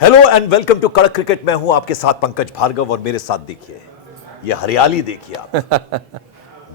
Hello and welcome to कड़क cricket. मैं हूं आपके साथ पंकज भार्गव और मेरे साथ देखिए ये हरियाली देखिए आप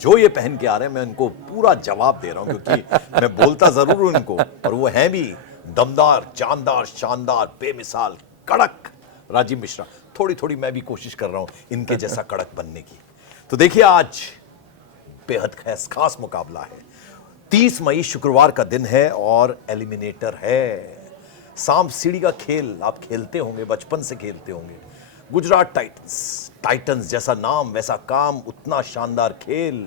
जो ये पहन के आ रहे हैं। मैं इनको पूरा जवाब दे रहा हूं क्योंकि मैं बोलता जरूर हूं इनको और वो हैं भी दमदार, जानदार, शानदार, बेमिसाल, कड़क राजीव मिश्रा। थोड़ी थोड़ी मैं भी कोशिश कर रहा हूं इनके जैसा कड़क बनने की। तो देखिए आज बेहद खास मुकाबला है। 30 मई शुक्रवार का दिन है और एलिमिनेटर है। सांप सीढ़ी का खेल आप खेलते होंगे, बचपन से खेलते होंगे। गुजरात टाइटंस, टाइटंस जैसा नाम वैसा काम, उतना शानदार खेल।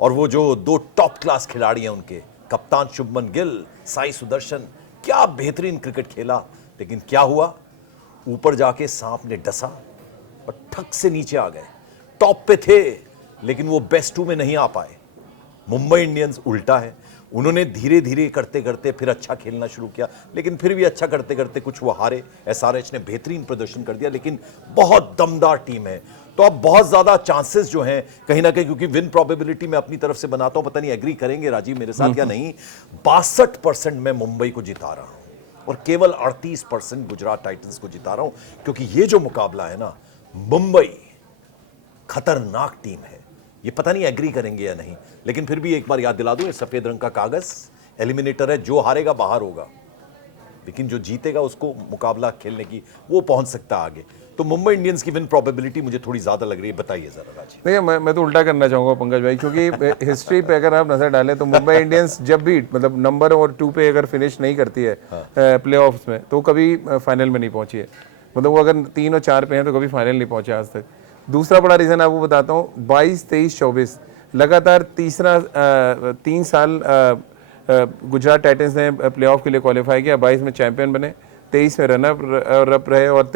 और वो जो दो टॉप क्लास खिलाड़ी हैं उनके, कप्तान शुभमन गिल, साई सुदर्शन, क्या बेहतरीन क्रिकेट खेला। लेकिन क्या हुआ, ऊपर जाके सांप ने डसा और ठक से नीचे आ गए। टॉप पे थे लेकिन वो बेस्ट 2 में नहीं आ पाए। मुंबई इंडियंस उल्टा है, उन्होंने धीरे धीरे करते करते फिर अच्छा खेलना शुरू किया, लेकिन फिर भी अच्छा करते करते कुछ वो हारे। एसआरएच ने बेहतरीन प्रदर्शन कर दिया, लेकिन बहुत दमदार टीम है। तो अब बहुत ज्यादा चांसेस जो हैं कहीं ना कहीं, क्योंकि विन प्रोबेबिलिटी मैं अपनी तरफ से बनाता हूं, पता नहीं एग्री करेंगे राजीव मेरे साथ या नहीं। 62% मैं मुंबई को जिता रहा हूं और केवल 38% गुजरात टाइटंस को जिता रहा हूं, क्योंकि ये जो मुकाबला है ना, मुंबई खतरनाक टीम है। ये पता नहीं एग्री करेंगे या नहीं, लेकिन फिर भी एक बार याद दिला दूं, ये सफेद रंग का कागज एलिमिनेटर है। जो हारेगा बाहर होगा, लेकिन जो जीतेगा उसको मुकाबला खेलने की वो पहुंच सकता है आगे। तो मुंबई इंडियंस की विन प्रोबेबिलिटी मुझे थोड़ी ज्यादा लग रही है। बताइए जरा राजीव। देखिए मैं तो उल्टा करना चाहूंगा पंकज भाई, क्योंकि हिस्ट्री पे अगर आप नजर डालें तो मुंबई इंडियंस जब भी मतलब नंबर और 2 पे अगर फिनिश नहीं करती है प्लेऑफ्स में, तो कभी फाइनल में नहीं पहुंची है। मतलब वो अगर 3 और 4 पे हैं तो कभी फाइनल नहीं पहुंचे आज तक। दूसरा बड़ा रीज़न आपको बताता हूँ, 22, 23, 24 लगातार 3 साल गुजरात टाइटंस ने प्लेऑफ के लिए क्वालिफाई किया। 22 में चैंपियन बने, 23 में रनअप रहे और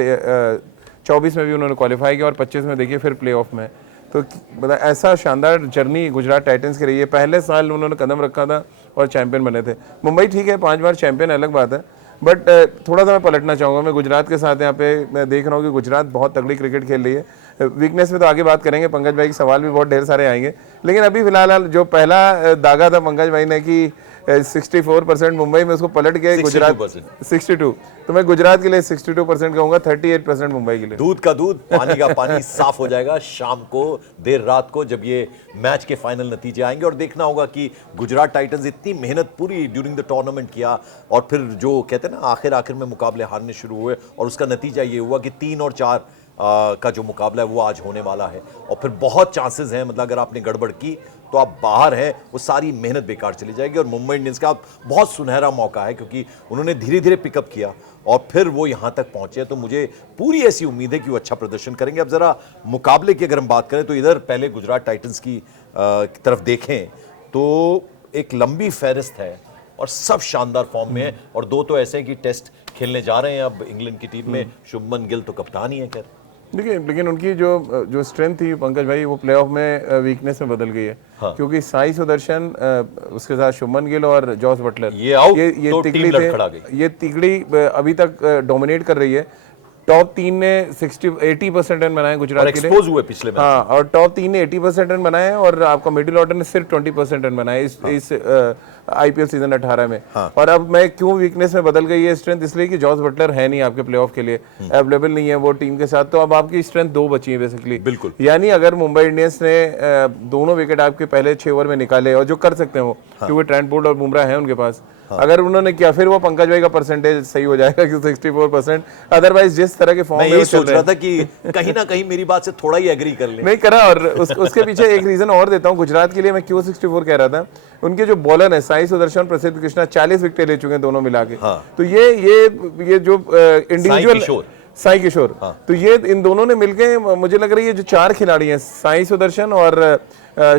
24 में भी उन्होंने क्वालिफाई किया और 25 में देखिए फिर प्लेऑफ में। तो मतलब ऐसा शानदार जर्नी गुजरात टाइटंस की रही है। पहले साल उन्होंने कदम रखा था और चैंपियन बने थे। मुंबई ठीक है 5 बार चैंपियन, अलग बात है, बट थोड़ा सा मैं पलटना चाहूँगा। मैं गुजरात के साथ यहाँ पे मैं देख रहा हूँ कि गुजरात बहुत तगड़ी क्रिकेट खेल रही है। वीकनेस में तो आगे बात करेंगे, पंकज भाई के सवाल भी बहुत ढेर सारे आएंगे, लेकिन अभी फिलहाल जो पहला दागा था पंकज भाई ने कि 64% मुंबई में, उसको पलट के गुजरात 62, तो मैं गुजरात के लिए 62% कहूँगा, 38% मुंबई के लिए। दूध का दूध, पानी का पानी साफ हो जाएगा शाम को, देर रात को, जब ये मैच के फाइनल नतीजे आएंगे। और देखना होगा कि गुजरात टाइटंस इतनी मेहनत पूरी ड्यूरिंग द टूर्नामेंट किया और फिर जो कहते हैं ना आखिर में मुकाबले हारने शुरू हुए और उसका नतीजा ये हुआ कि 3 और 4 का जो मुकाबला है वो आज होने वाला है। और फिर बहुत चांसेस हैं, मतलब अगर आपने गड़बड़ की तो आप बाहर हैं, वो सारी मेहनत बेकार चली जाएगी। और मुंबई इंडियंस का बहुत सुनहरा मौका है, क्योंकि उन्होंने धीरे धीरे पिकअप किया और फिर वो यहां तक पहुंचे। तो मुझे पूरी ऐसी उम्मीद है कि वो अच्छा प्रदर्शन करेंगे। अब जरा मुकाबले की अगर हम बात करें तो इधर पहले गुजरात टाइटंस की तरफ देखें तो एक लंबी फहरिस्त है और सब शानदार फॉर्म में है। और 2 तो ऐसे हैं कि टेस्ट खेलने जा रहे हैं अब इंग्लैंड की टीम में। शुभमन गिल तो कप्तान ही है खैर। देखिए, लेकिन उनकी जो स्ट्रेंथ थी पंकज भाई, वो प्लेऑफ में वीकनेस में बदल गई है। हाँ। क्योंकि साई सुदर्शन, उसके साथ शुभमन गिल और जॉस बटलर, ये आउट ये तो तिकड़ी टीम लड़खड़ा गई। ये तिकड़ी अभी तक डोमिनेट कर रही है। टॉप 3 ने 80% रन बनाए गुजरात के लिए, एक्सपोज हुए पिछले मैच। हाँ, और टॉप 3 ने 80% रन बनाए और आपका मिडिल ऑर्डर ने सिर्फ 20% रन बनाए इस आईपीएल सीजन 18 में। हाँ। और अब मैं क्यों वीकनेस में बदल गई है स्ट्रेंथ, इसलिए कि जॉस बटलर है नहीं आपके प्लेऑफ के लिए, अवेलेबल नहीं है वो टीम के साथ। तो अब आपकी स्ट्रेंथ 2 बची है बेसिकली। बिल्कुल। यानी अगर मुंबई इंडियंस ने दोनों विकेट आपके पहले 6 ओवर में निकाले, और जो कर सकते हैं वो, क्योंकि ट्रेंट बोल्ट और बुमराह है उनके पास, अगर उन्होंने किया, फिर वो पंकज भाई का परसेंटेज सही हो जाएगा कि 64%। अदरवाइज जिस तरह के फॉर्म में मैं सोच रहा था कि कहीं ना कहीं मेरी बात से थोड़ा ही एग्री कर ले। नहीं करा। और उसके पीछे एक रीजन और देता हूँ गुजरात के लिए, मैं क्यों 64 कह रहा था। उनके जो बॉलर है साई सुदर्शन, प्रसिद्ध कृष्णा, 40 विकेट ले चुके हैं दोनों मिला के। हाँ। तो ये जो इंडिविजुअल साई किशोर, हाँ। तो ये इन दोनों ने मिलकर, मुझे लग रही है जो 4 खिलाड़ी हैं, साई सुदर्शन और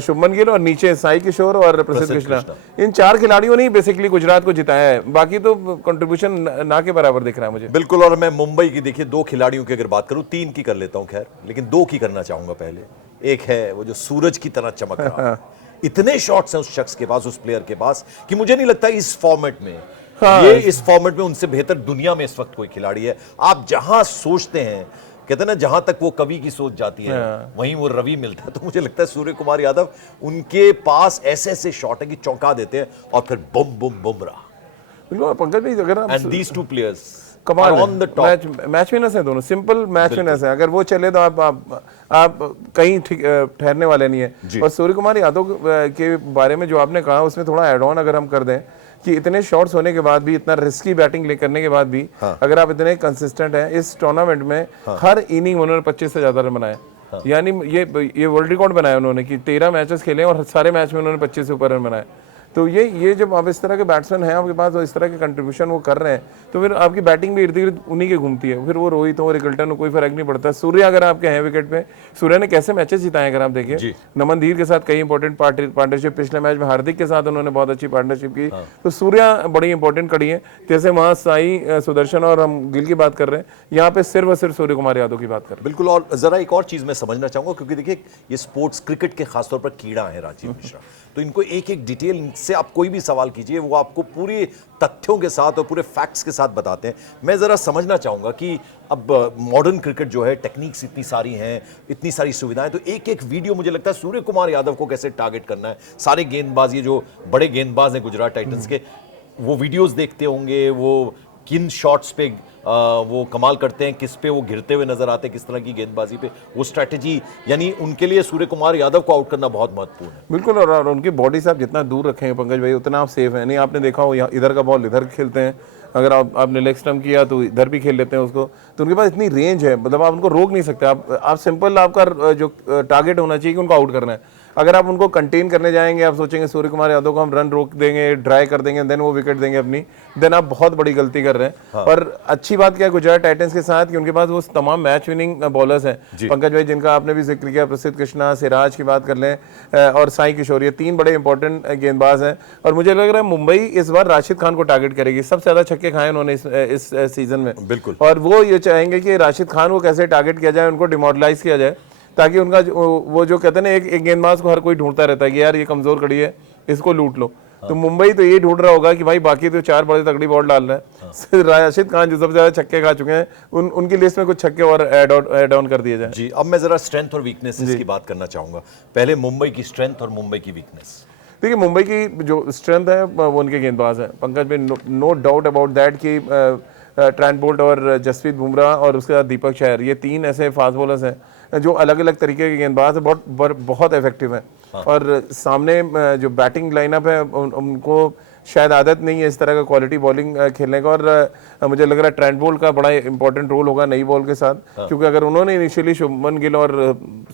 शुभमन गिल और नीचे साई किशोर और प्रसिद्ध कृष्णा, इन 4 खिलाड़ियों ने बेसिकली गुजरात को जिताया है। बाकी तो कंट्रीब्यूशन ना के बराबर दिख रहा है मुझे। बिल्कुल। और मैं मुंबई की देखिए 2 खिलाड़ियों की अगर बात करूं, 3 की कर लेता हूं खैर, लेकिन 2 की करना चाहूंगा पहले। एक है वो जो सूरज की तरह चमक रहा है। इतने शॉट्स हैं उस शख्स के पास, उस प्लेयर के पास, कि मुझे नहीं लगता इस फॉर्मेट में, इस फॉर्मेट में उनसे बेहतर दुनिया में इस वक्त कोई खिलाड़ी है। आप जहां सोचते हैं, कहते हैं ना, जहां तक वो कवि की सोच जाती है वहीं वो रवि मिलता है। तो मुझे लगता है सूर्य कुमार यादव, उनके पास ऐसे ऐसे शॉट है कि चौंका देते हैं और फिर बुम बुम बुमराह। पंकज भाई, अगर एंड दीज 2 प्लेयर्स कमाल are on the top. Match winners हैं दोनों, सिंपल मैच विनर्स हैं। अगर वो चले तो आप कहीं ठहरने वाले नहीं है। और सूर्य कुमार यादव के बारे में जो आपने कहा उसमें थोड़ा एड ऑन अगर हम कर दें कि इतने शॉट्स होने के बाद भी, इतना रिस्की बैटिंग करने के बाद भी, अगर आप इतने कंसिस्टेंट हैं इस टूर्नामेंट में, हर इनिंग उन्होंने 25 से ज्यादा रन बनाए। यानी ये वर्ल्ड रिकॉर्ड बनाया उन्होंने कि 13 मैचेस खेले और सारे मैच में उन्होंने 25 से ऊपर रन बनाए। तो ये जब आप इस तरह के बैट्समैन हैं आपके पास और इस तरह के कंट्रीब्यूशन वो कर रहे हैं, तो फिर आपकी बैटिंग भी इर्द गिर्द उन्हीं की घूमती है। फिर वो रोहित हो, रिकल्टन हो, कोई फर्क नहीं पड़ता। सूर्य अगर आपके हैं विकेट पे, सूर्य ने कैसे मैचेस जिताए अगर आप देखिए, नमन धीर के साथ कई इंपॉर्टेंट पार्टनरशिप, पिछले मैच में हार्दिक के साथ उन्होंने बहुत अच्छी पार्टनरशिप की। तो सूर्य बड़ी इंपॉर्टेंट कड़ी है। जैसे वहाँ साई सुदर्शन और हम गिल की बात कर रहे हैं, यहाँ पे सिर्फ और सिर्फ सूर्य कुमार यादव की बात कर रहे हैं। बिल्कुल। और जरा एक और चीज मैं समझना चाहूंगा, क्योंकि देखिए ये स्पोर्ट्स क्रिकेट के खासतौर पर कीड़ा है राजीव मिश्रा, तो इनको एक एक डिटेल से आप कोई भी सवाल कीजिए वो आपको पूरे तथ्यों के साथ और पूरे फैक्ट्स के साथ बताते हैं। मैं जरा समझना चाहूंगा कि अब मॉडर्न क्रिकेट जो है, टेक्निक्स इतनी सारी हैं, इतनी सारी सुविधाएं, तो एक एक वीडियो मुझे लगता है सूर्य कुमार यादव को कैसे टारगेट करना है। सारे गेंदबाज, ये जो बड़े गेंदबाज हैं गुजरात टाइटंस के, वो वीडियोस देखते होंगे, वो किन शॉट्स पे वो कमाल करते हैं, किस पे वो घिरते हुए नजर आते हैं, किस तरह की गेंदबाजी पे वो स्ट्रैटेजी, यानी उनके लिए सूर्य कुमार यादव को आउट करना बहुत महत्वपूर्ण है। बिल्कुल। और उनकी बॉडी से आप जितना दूर रखेंगे पंकज भाई, उतना आप सेफ है। नहीं, आपने देखा हो यहाँ इधर का बॉल इधर खेलते हैं, अगर आपने लेग स्टंप किया तो इधर भी खेल लेते हैं उसको। तो उनके पास इतनी रेंज है, मतलब आप उनको रोक नहीं सकते। आप सिंपल, आपका जो टारगेट होना चाहिए कि उनको आउट करना है। अगर आप उनको कंटेन करने जाएंगे, आप सोचेंगे सूर्य कुमार यादव को हम रन रोक देंगे, ड्राई कर देंगे, देन वो विकेट देंगे अपनी, देन आप बहुत बड़ी गलती कर रहे हैं। और अच्छी बात क्या है गुजरात टाइटंस के साथ कि उनके पास वो तमाम मैच विनिंग बॉलर्स हैं पंकज भाई, जिनका आपने भी जिक्र किया, प्रसिद्ध कृष्णा, सिराज की बात कर लें और साई किशोर, ये 3 बड़े इंपॉर्टेंट गेंदबाज हैं। और मुझे लग रहा है मुंबई इस बार राशिद खान को टारगेट करेगी। सबसे ज्यादा छक्के खाए उन्होंने इस सीजन में। बिल्कुल। और वो ये चाहेंगे कि राशिद खान को कैसे टारगेट किया जाए, उनको डिमोरलाइज किया जाए, ताकि उनका वो जो कहते हैं ना, एक गेंदबाज को हर कोई ढूंढता रहता है कि यार ये कमजोर कड़ी है, इसको लूट लो। तो मुंबई तो ये ढूंढ रहा होगा कि भाई बाकी तो 4 बड़े तगड़ी बॉल डाल रहे हैं, राशिद खान जो सबसे ज्यादा छक्के खा चुके हैं, उनकी लिस्ट में कुछ छक्के और ऐड ऑन कर दिए जाए। जी, अब मैं जरा स्ट्रेंथ और वीकनेसेस की बात करना चाहूंगा। पहले मुंबई की स्ट्रेंथ और मुंबई की वीकनेस। देखिए, मुंबई की जो स्ट्रेंथ है वो उनके गेंदबाज हैं पंकज भाई, नो डाउट अबाउट दैट कि ट्रेंट बोल्ट और जसप्रीत बुमराह और उसके बाद दीपक चहर, ये 3 ऐसे फास्ट बॉलर्स हैं जो अलग अलग तरीके के गेंदबाज हैं, बहुत इफेक्टिव हैं। और सामने जो बैटिंग लाइनअप है उनको शायद आदत नहीं है इस तरह का क्वालिटी बॉलिंग खेलने का। और मुझे लग रहा है ट्रेंट बोल्ट का बड़ा इंपॉर्टेंट रोल होगा नई बॉल के साथ, क्योंकि अगर उन्होंने इनिशियली शुभमन गिल और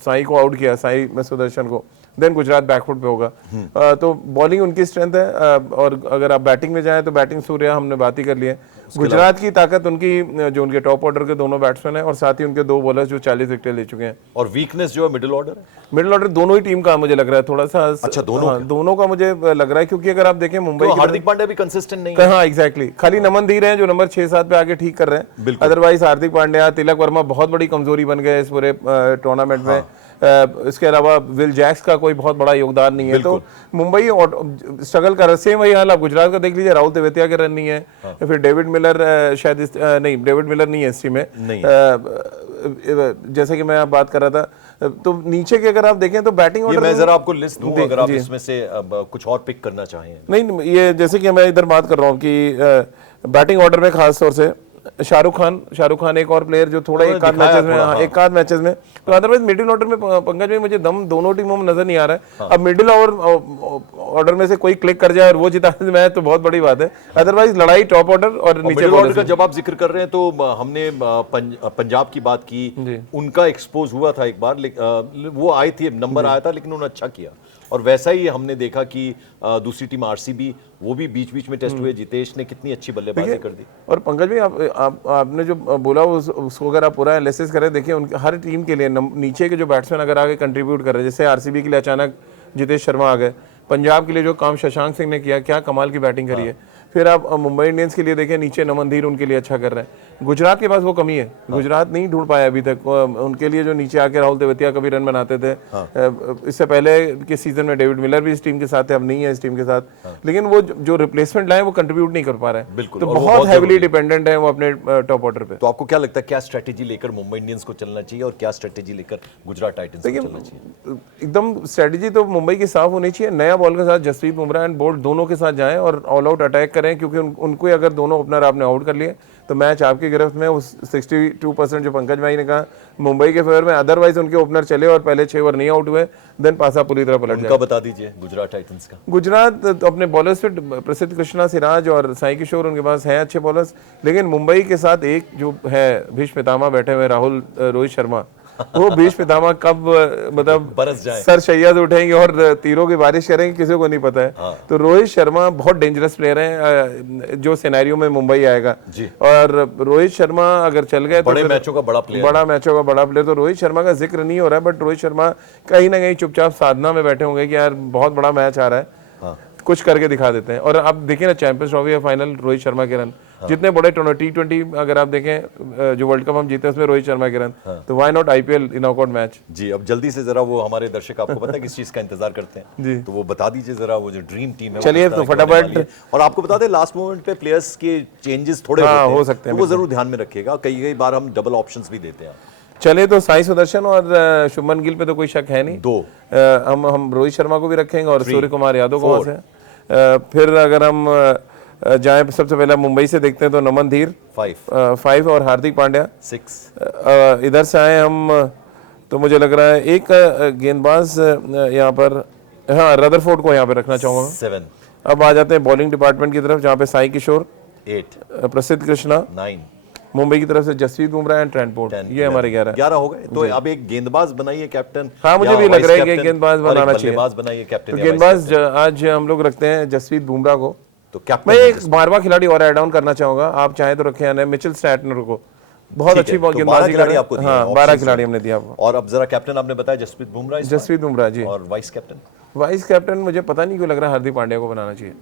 साई को आउट किया, साई सुदर्शन को, देन गुजरात बैकफुट पे होगा। तो बॉलिंग उनकी स्ट्रेंथ है। और अगर आप बैटिंग में जाएं तो बैटिंग सूर्या हमने बात ही कर ली है। गुजरात की ताकत उनकी जो उनके टॉप ऑर्डर के दोनों बैट्समैन हैं और साथ ही उनके 2 बॉलर्स जो 40 विकेट ले चुके हैं। और वीकनेस जो है मिडिल ऑर्डर है। मिडिल ऑर्डर दोनों ही टीम का मुझे लग रहा है थोड़ा सा। अच्छा, दोनों का मुझे लग रहा है, क्योंकि अगर आप देखें मुंबई तो हार्दिक पांड्या भी कंसिस्टेंट नहीं है। हाँ, एग्जैक्टली। खाली नमन धीर हैं जो नंबर 6-7 पे आके ठीक कर रहे हैं। अदरवाइज हार्दिक पांड्या, तिलक वर्मा बहुत बड़ी कमजोरी बन गए इस पूरे टूर्नामेंट में। इसके अलावा विल जैक्स का कोई बहुत बड़ा योगदान नहीं है। तो मुंबई स्ट्रगल कर रहे। सेम वही हाल आप गुजरात का देख लीजिए, राहुल तेवतिया के रन नहीं है, फिर डेविड मिलर शायद नहीं, डेविड मिलर नहीं है इस टीम में, जैसे कि मैं आप बात कर रहा था। तो नीचे के अगर आप देखें तो बैटिंग ऑर्डर, मैं जरा आपको लिस्ट दूं अगर आप इसमें से कुछ और पिक करना चाहें। नहीं, ये जैसे कि मैं इधर बात कर रहा हूँ कि बैटिंग ऑर्डर में खास तौर से शाहरुख खान एक और प्लेयर जो थोड़ा एक आध मैचेस में, तो अदरवाइज मिडिल ऑर्डर में पंकज भाई मुझे दम दोनों टीमों में नजर नहीं आ रहा है। अब मिडिल ऑर्डर में से कोई क्लिक कर जाए और वो जिता मैच तो बहुत बड़ी बात है। अदरवाइज लड़ाई टॉप ऑर्डर और नीचे ऑर्डर का जब आप जिक्र कर रहे हैं तो हमने पंजाब की बात की, उनका एक्सपोज हुआ था एक बार, वो आए थे, नंबर आया था, लेकिन उन्होंने अच्छा किया। और वैसा ही हमने देखा कि दूसरी टीम आरसीबी, वो भी बीच बीच में टेस्ट हुए, जितेश ने कितनी अच्छी बल्लेबाजी कर दी। और पंकज भाई आपने जो बोला उसको अगर आप पूरा एनालिसिस करें, देखिए उनके हर टीम के लिए नीचे के जो बैट्समैन अगर आगे कंट्रीब्यूट कर रहे हैं, जैसे आरसीबी के लिए अचानक जितेश शर्मा आ गए, पंजाब के लिए जो काम शशांक सिंह ने किया, क्या कमाल की बैटिंग करी है। फिर आप मुंबई इंडियंस के लिए देखें, नीचे नमन धीर उनके लिए अच्छा कर रहे हैं। गुजरात के पास वो कमी है, गुजरात नहीं ढूंढ पाया अभी तक उनके लिए जो नीचे आके राहुल तेवतिया कभी रन बनाते थे। इससे पहले के सीजन में डेविड मिलर भी इस टीम के साथ है, अब नहीं है इस टीम के साथ, लेकिन वो जो रिप्लेसमेंट लाए वो कंट्रीब्यूट नहीं कर पा रहे हैं। तो बहुत हैवीली डिपेंडेंट है वो अपने टॉप ऑर्डर पे। तो आपको क्या लगता है, क्या स्ट्रेटेजी लेकर मुंबई इंडियंस को चलना चाहिए और क्या स्ट्रेटेजी लेकर गुजरात टाइटंस को चलना चाहिए? एकदम स्ट्रेटेजी तो मुंबई की साफ होनी चाहिए। नया बॉल के साथ जसप्रीत बुमराह एंड बोल्ट दोनों के साथ जाएं और ऑल आउट अटैक करें, क्योंकि उनको अगर दोनों ओपनर आपने आउट कर लिए तो मैच आपकी गिरफ्त में। उस 62% जो पंकज भाई ने कहा मुंबई के फेवर में, अदरवाइज उनके ओपनर चले और पहले 6 ओवर नहीं आउट हुए, देन पासा पूरी तरह पलट उनका बता दीजिए गुजरात टाइटंस का। गुजरात तो अपने बॉलर्स पे प्रसिद्ध कृष्णा, सिराज और साई किशोर उनके पास हैं अच्छे बॉलर्स, लेकिन मुंबई के साथ एक जो है भीष्म पितामह बैठे हुए राहुल रोहित शर्मा, वो भीष्म पितामह कब मतलब बरस जाए, सर शैयद उठेंगे और तीरों की बारिश करेंगे किसी को नहीं पता है। तो रोहित शर्मा बहुत डेंजरस प्लेयर है जो सिनेरियो में मुंबई आएगा जी। और रोहित शर्मा अगर चल गए तो बड़े मैचों का बड़ा प्लेयर, बड़ा मैचों का बड़ा प्लेयर। तो रोहित शर्मा का जिक्र नहीं हो रहा है, बट रोहित शर्मा कहीं ना कहीं चुपचाप साधना में बैठे होंगे कि यार बहुत बड़ा मैच आ रहा है, कुछ करके दिखा देते हैं। और अब देखिए ना चैंपियंस ट्रॉफी है फाइनल, रोहित शर्मा के रन जितने बड़े T20 अगर आप देखें जो वर्ल्ड कप हम जीते उसमें रोहित शर्मा के रन, तो why not IPL knockout match. जी अब जल्दी से जरा वो हमारे दर्शक आपको पता है किस चीज का इंतजार करते हैं जी। तो वो बता दीजिए जरा, वो जो ड्रीम टीम है। चलिए तो फटाफट, और आपको बता दें लास्ट मोमेंट पे प्लेयर्स के चेंजेस थोड़े हो सकते हैं, तो वो जरूर ध्यान में रखिएगा, कई बार हम डबल ऑप्शंस भी देते हैं। चले तो साई सुदर्शन और शुभमन गिल पे तो कोई शक है नहीं, 2 हम रोहित शर्मा को भी रखेंगे और सूर्य कुमार यादव को वहां से। फिर अगर हम जाए सबसे पहले मुंबई से देखते हैं तो नमन धीर 5 और हार्दिक पांड्या 6। इधर से आए हम तो मुझे लग रहा है एक गेंदबाज यहाँ पर, हाँ रदरफोर्ड को यहाँ पे रखना चाहूंगा 7। अब आ जाते हैं बॉलिंग डिपार्टमेंट की तरफ, जहाँ पे साई किशोर 8, प्रसिद्ध कृष्णा 9, मुंबई की तरफ से Jasprit Bumrah and Trent Boult, ये हमारे 11 हो गए। तो अब एक गेंदबाज बनाइए कैप्टन। हाँ मुझे भी लग रहा है कि गेंदबाज बनाना चाहिए, बनाइए कैप्टन। तो गेंदबाज आज हम लोग रखते हैं जसप्रीत बुमराह को। तो कैप्टन मैं एक 12वां खिलाड़ी और ऐड ऑन करना चाहूंगा, आप चाहे तो रखें यानी मिचेल स्टैटनर को, बहुत अच्छी गेंदबाजी कर रहे हैं। हाँ 12 खिलाड़ी हमने दिया आपको। और अब जरा कैप्टन आपने बताया जसप्रीत बुमराह, जसप्रीत बुमराह जी। और वाइस कैप्टन, वाइस कैप्टन मुझे पता नहीं क्यों लग रहा है हार्दिक पांड्या को बनाना चाहिए।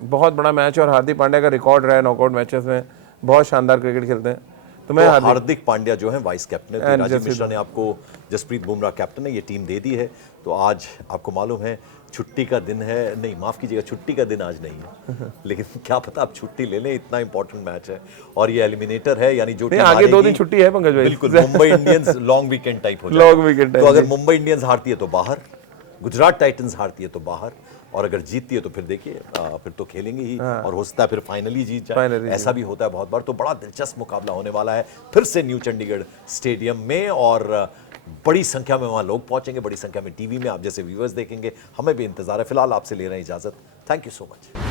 बहुत बड़ा मैच है और हार्दिक पांड्या का रिकॉर्ड रहा है नॉकआउट मैचेस में, बहुत शानदार क्रिकेट खेलते हैं। तो मैं हार्दिक पांड्या जो है वाइस कैप्टन है, तो राजीव मिश्रा ने आपको जसप्रीत बुमराह कैप्टन है ये टीम दे दी है। तो आज आपको मालूम है छुट्टी का दिन है, नहीं माफ कीजिएगा छुट्टी का दिन आज नहीं है लेकिन क्या पता आप छुट्टी ले लें, इतना इंपॉर्टेंट मैच है और ये एलिमिनेटर है, यानी जो आगे 2 दिन छुट्टी है पंकज भाई, बिल्कुल Mumbai Indians long weekend type हो जाए। लॉन्ग वीकेंड तो अगर मुंबई इंडियंस हारती है तो बाहर, गुजरात टाइटंस हारती है तो बाहर, और अगर जीतती है तो फिर देखिए फिर तो खेलेंगे ही। और हो सकता है फिर फाइनली जीत जाए, ऐसा भी होता है बहुत बार। तो बड़ा दिलचस्प मुकाबला होने वाला है फिर से न्यू चंडीगढ़ स्टेडियम में, और बड़ी संख्या में वहां लोग पहुंचेंगे, बड़ी संख्या में टीवी में आप जैसे व्यूअर्स देखेंगे। हमें भी इंतजार है। फिलहाल आपसे ले रहे हैं इजाजत। Thank you so much.